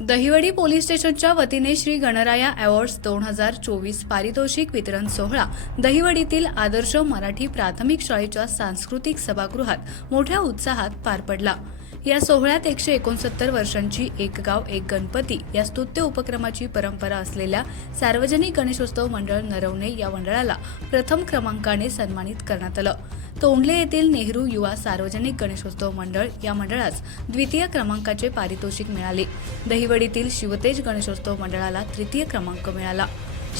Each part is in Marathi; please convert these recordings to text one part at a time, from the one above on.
दहिवडी पोलीस स्टेशनच्या वतीने श्री गणराया अवॉर्ड्स दोन हजार चोवीस पारितोषिक वितरण सोहळा दहिवडीतील आदर्श मराठी प्राथमिक शाळेच्या सांस्कृतिक सभागृहात मोठ्या उत्साहात पार पडला. या सोहळ्यात एकशे एकोणसत्तर वर्षांची एक गाव एक गणपती या स्तुत्य उपक्रमाची परंपरा असलेल्या सार्वजनिक गणेशोत्सव मंडळ नरवणे या मंडळाला प्रथम क्रमांकाने सन्मानित करण्यात आलं. तोंडले येथील नेहरू युवा सार्वजनिक गणेशोत्सव मंडळ या मंडळास द्वितीय क्रमांकाचे पारितोषिक मिळाले. दहिवडीतील शिवतेज गणेशोत्सव मंडळाला तृतीय क्रमांक मिळाला.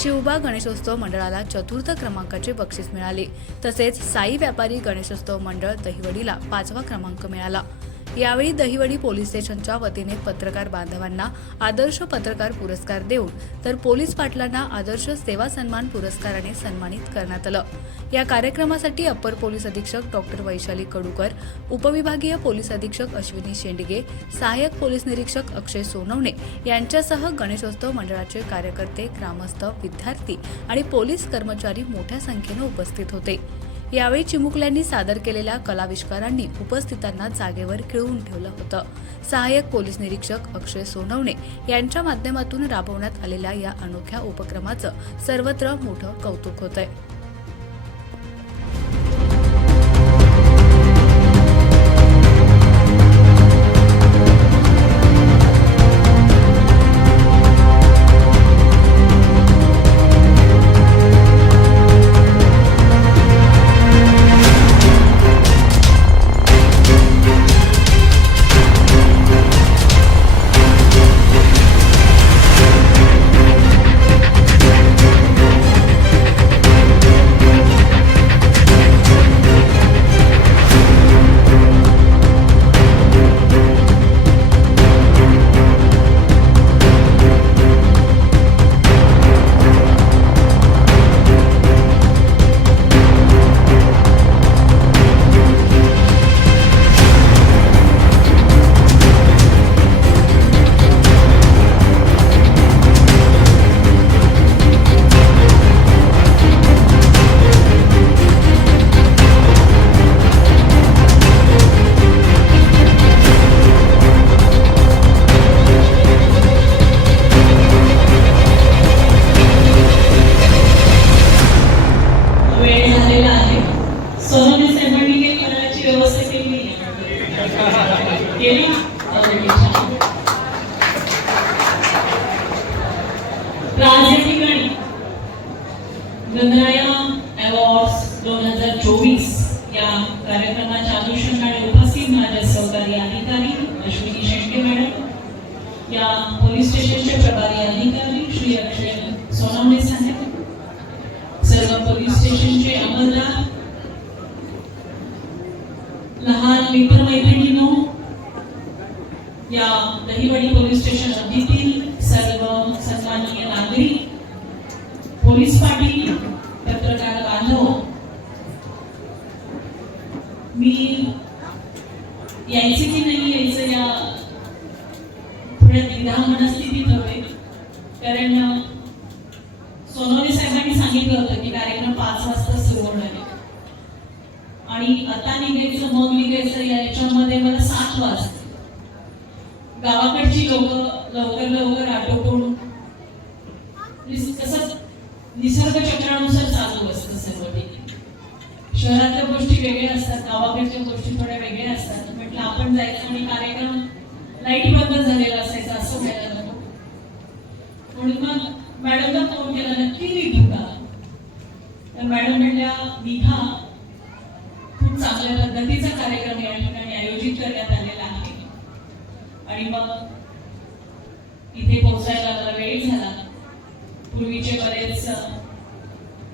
शिवबा गणेशोत्सव मंडळाला चतुर्थ क्रमांकाचे बक्षीस मिळाले. तसेच साई व्यापारी गणेशोत्सव मंडळ दहिवडीला पाचवा क्रमांक मिळाला. यावेळी दहिवडी पोलीस स्टेशनच्या वतीने पत्रकार बांधवांना आदर्श पत्रकार पुरस्कार देऊन तर पोलीस पाटलांना आदर्श सेवा सन्मान पुरस्काराने सन्मानित करण्यात आलं. या कार्यक्रमासाठी अप्पर पोलीस अधीक्षक डॉक्टर वैशाली कडूकर उपविभागीय पोलीस अधीक्षक अश्विनी शेंडगे सहाय्यक पोलीस निरीक्षक अक्षय सोनवणे यांच्यासह गणेशोत्सव मंडळाचे कार्यकर्ते ग्रामस्थ विद्यार्थी आणि पोलीस कर्मचारी मोठ्या संख्येनं उपस्थित होते. यावेळी चिमुकल्यांनी सादर केलेल्या कलाविष्कारांनी उपस्थितांना जागेवर खिळवून ठेवलं होतं. सहाय्यक पोलीस निरीक्षक अक्षय सोनवणे यांच्या माध्यमातून राबवण्यात आलेल्या या अनोख्या उपक्रमाचं सर्वत्र मोठं कौतुक होत आहे काही फराळाची व्यवस्था केली केली. आज या ठिकाणी गंधराया अवॉर्ड्स दोन हज़ार चोवीस या कार्यक्रमाच्या अनुषंगाने उपस्थित माझ्या सहकारी अधिकारी अश्विनी शेट्टे मॅडम या पोलीस स्टेशनचे प्रभारी लहान मित्र मैत्रिणींनो या दहिवडी पोलीस स्टेशन हद्दीतील सर्व सन्माननीय नागरिक पोलीस पाटील पत्रकार बांधव मी यायचे की नाही यायचं या थोड्या द्विधा मनस्थितीत होते कारण गावाकडची लोक लवकर लवकर आटोपून तसंच निसर्ग चक्रानुसार चालू असतं सर्व ठिकाणी शहरातल्या गोष्टी वेगळ्या असतात गावाकडच्या गोष्टी थोड्या वेगळ्या असतात. म्हटलं आपण जायचं आणि कार्यक्रम लाइट बंद झालेला तिथे पोहोचायला मला वेळ झाला. पूर्वीचे बरेच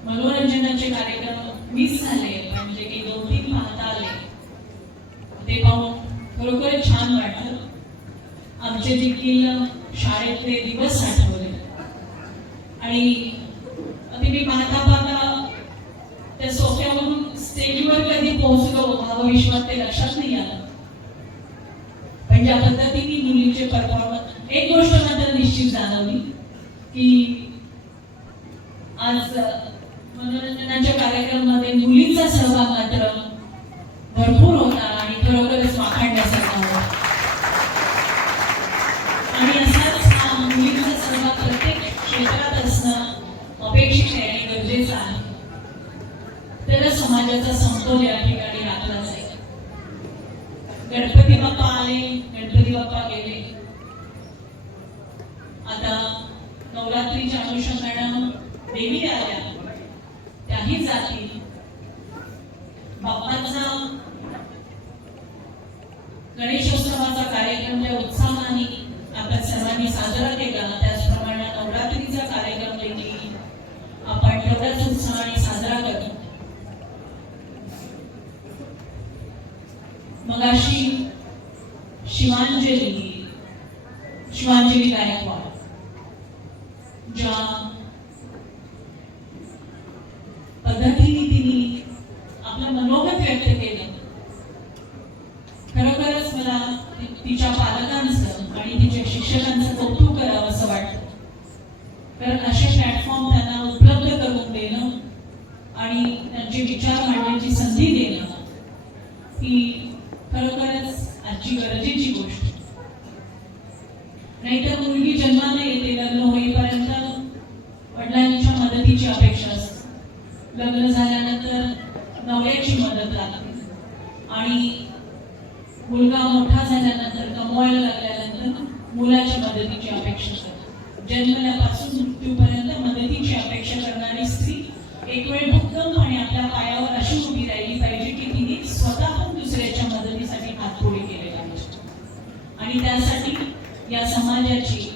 मनोरंजनाचे कार्यक्रम मिस झाले. म्हणजे की दोन तीन पाहता आले. ते पाहून खरोखर छान वाटलं. आमचे देखील शाळेतले दिवस आठवले. आणि अगदी मी पाहता पाहता त्या सोफ्यावरून स्टेजवर कधी पोहोचलो भावविश्वात ते लक्षात नाही आलं. पण ज्या पद्धतीने मुलींचे परफॉर्म जाणवली की आज मनोरंजनाच्या कार्यक्रमामध्ये मुलींचा सहभाग मात्र भरपूर होता आणि खरोखरच वाखाणण्यासारखा होता आणि असाच हा मुलींचा सहभाग प्रत्येक क्षेत्रात असणं अपेक्षित आहे आणि गरजेचं आहे. तर समाजाचा समतोल या ठिकाणी राखला जाईल. गणपती बाप्पा देवी आल्या. त्याही जाती बाप्पांचा गणेशोत्सवाचा कार्यक्रम ज्या उत्साहाने आपण सर्वांनी साजरा केला त्याचप्रमाणे नवरात्रीचा कार्यक्रम देखील आपण तेवढ्याच उत्साहाने साजरा करतो. मगाशी शिवांजली शिवांजली गायकवाड ज्या पद्धतीने तिने आपलं मनोगत व्यक्त केलं. खरोखरच मला तिच्या पालकांचं आणि तिच्या शिक्षकांचं कौतुक करावं असं वाटतं. कारण असे प्लॅटफॉर्म त्यांना उपलब्ध करून देणं आणि त्यांचे विचार मांडण्याची संधी देणं ही खरोखरच आजची गरजेची गोष्ट. नाहीतर मुलगी जन्माला येते लग्न होईपर्यंत वडिलांच्या मदतीची अपेक्षा असते. लग्न झाल्या मुलगा मोठा झाल्यानंतर कमवायला लागल्यानंतर मुलाच्या मदतीची अपेक्षा करते. जन्मल्यापासून मृत्यूपर्यंत मदतीची अपेक्षा करणारी स्त्री एक वेळ भक्कमपणे आणि आपल्या पायावर अशी उभी राहिली पाहिजे की तिने स्वतःहून दुसऱ्याच्या मदतीसाठी हातपुढे केले पाहिजे. आणि त्यासाठी या समाजाची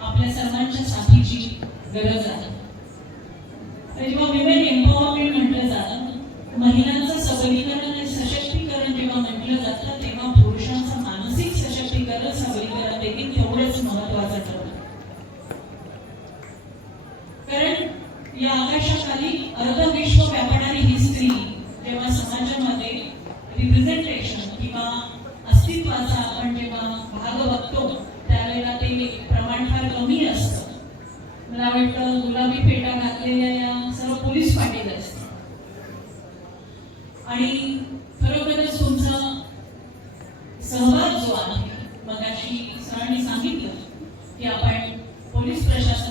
आपल्या सर्वांच्या साथीची गरज आहे. मला वाटतं गुलाबी पेटा घातलेल्या या सर्व पोलीस पाटील असतात आणि खरोखरच तुमचा सहभाग जो आहे मगाशी सरांनी सांगितलं की आपण पोलीस प्रशासन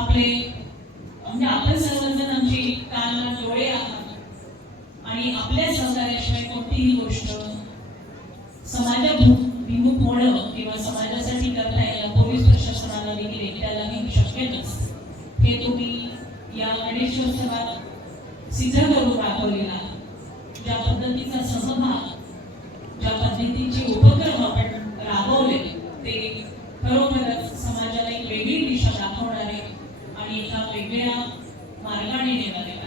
आपले म्हणजे आपण सर्वजण आमची कान डोळे आहात. आणि आपल्या सहकार्याशिवाय कोणतीही गोष्ट समाजाभिमुख होणं किंवा समाजासाठी करता यायला पोलीस प्रशासनाला देखील एकट्यालाही शक्य नसतं. हे तुम्ही या गणेशोत्सवात सिद्ध करून दाखवलेला ज्या पद्धतीचा सहभाग ज्या पद्धतीची उप वेगळ्या मार्गाने नेणारे